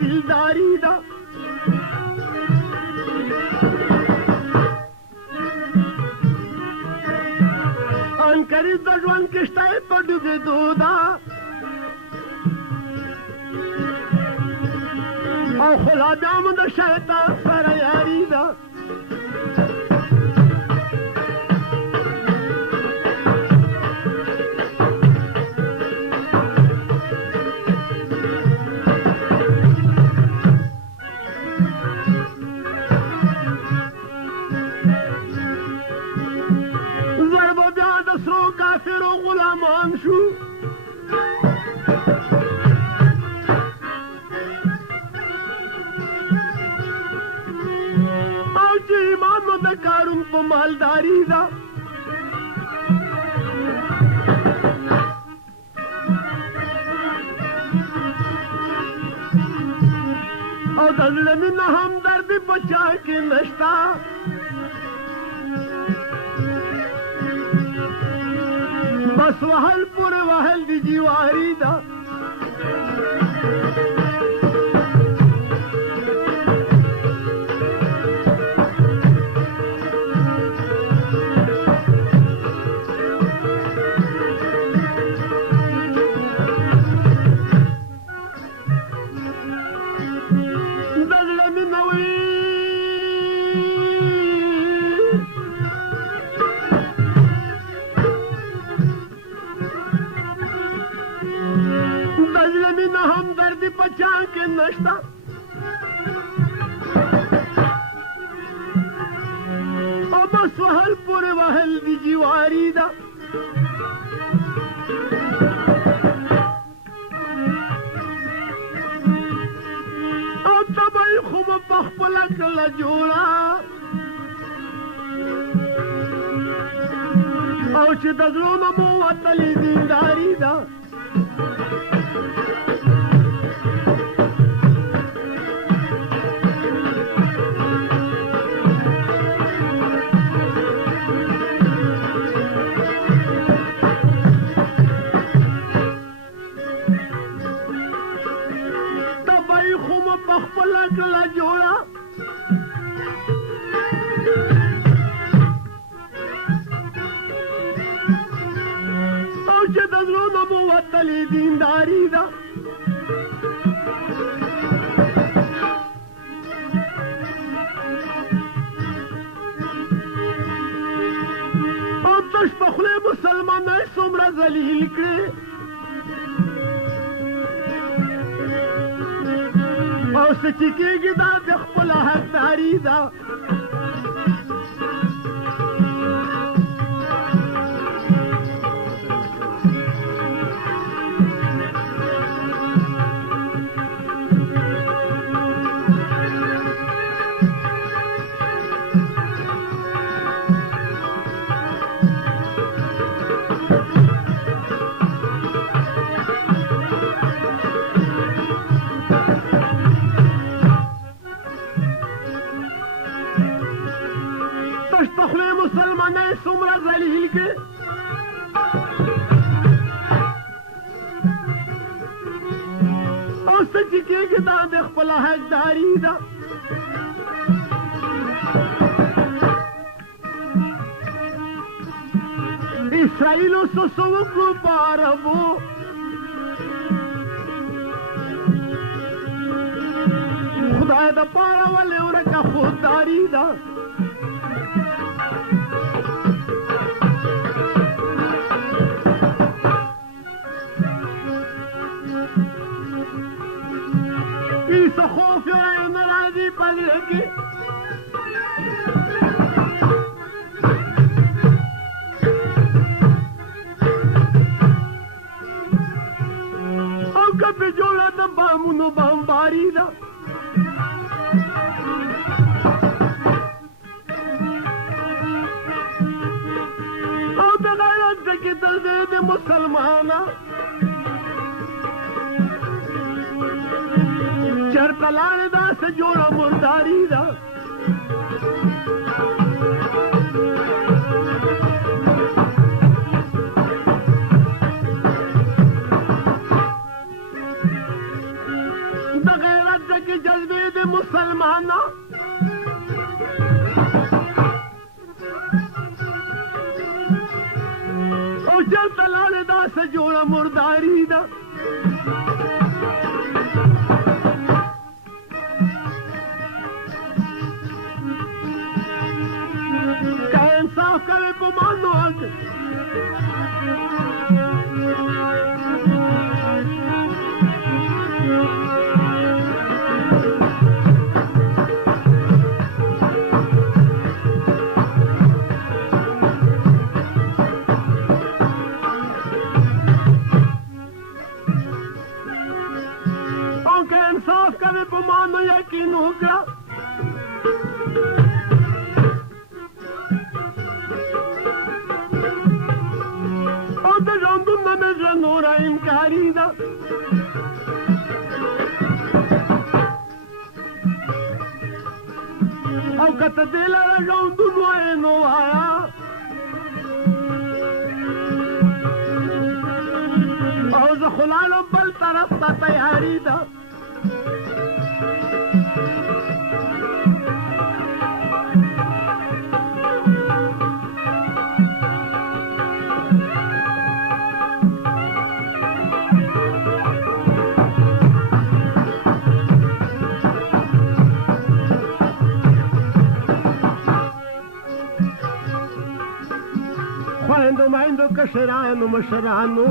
دلداری دا ان کری د ژوند کشته په ډوبېدو ده او خلا بیا مو د شیطان سره یاري ده مالداری دا او د زړه مینه همدردي په چا کې نشته بس وهل پورې وهل دي جواري دا پچان کې نشتا او بس وهل پورې وهل دي جواري دا او طبعی خو مو په خپله کله جوړه او چې د زړونو مو وتلې دینداري ده کلا جوړا او چې د زړونو مو وتلې دینداري ده او تش په خولې مسلمانۍ څومره ذلیل کړې او څه چې کېږي دا د خپله حقداري ده مسلمانۍ څومره ذلیل کړې او څه چې کېږي دا د خپله حقداري ده اسرائیلو څه وکړو په عربو خدای د پاره ولې ورکه خودداري ده ایسا خوف یو عین راځي په زړه کې او کبه جوړه د بامونو بمباري ده او د غیرت ډکې دردې د مسلمانه چرته لاړې داسې جوړه مرداري ده د غیرت د से जोड़ा मुर्दारी दा का इंसाफ करे पुमानो हक इंसाफ करे पुमानो यकीन होगा और तो रंदू में जनोरा इनकारी दा और कत दिला रंदू नो आया और खुलालो बल तरफ ता तैयारी दा Quando mando caccerano mascherano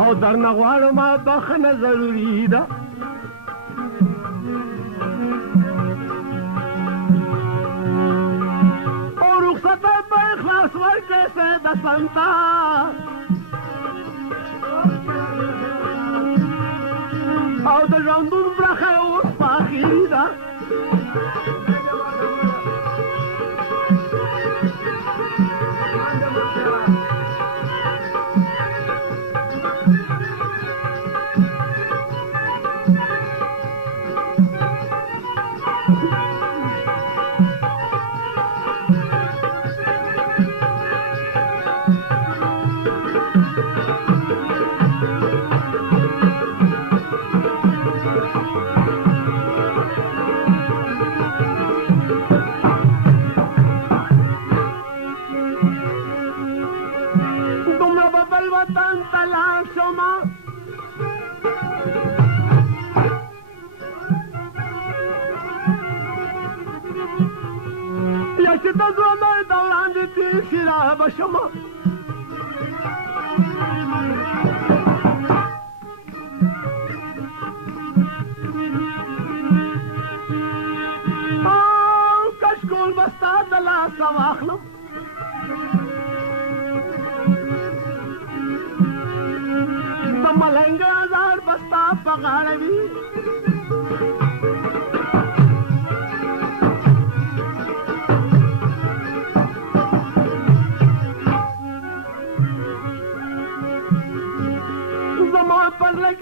او در نغوالو ما بخنه ضروری ده او رخصت په اخلاص ورکه سه د سنتا او د ژوندون برخه اوس په اخري ده چې د ځوانۍ دوران دې تېر شي رابه شمه او کشکول به ستا د لاسه واخلم د ملنګ ازار به ستا په غاړه وي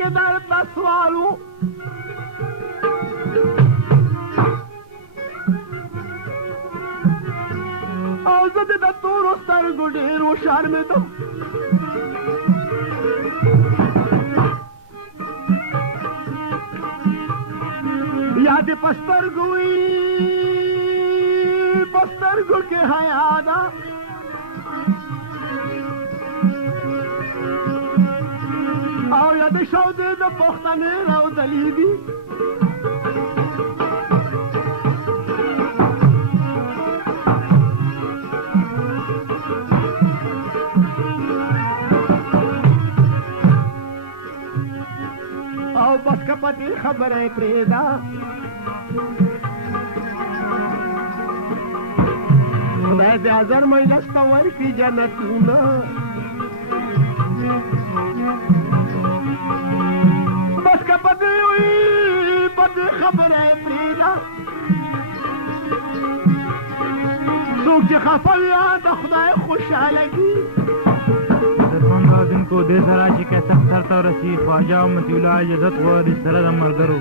के दर सवालू और जब तूर स्तर गुडेर होशियार में तुम याद पस्तर गुई पस्तर गु के हयादा او یاد شو دې د پښتنې راو دلیدي او بس کپتی خبره پریدا خدای دې هزار مجلس ته ورکړي جنتونه خبره پریدا څوک چې خفه وي د خدای خوشحالګي درخان لازم کو دې سره چې که سخت سر ته ورسي خواجه امتي الله اجازت غواړي سره د ملګرو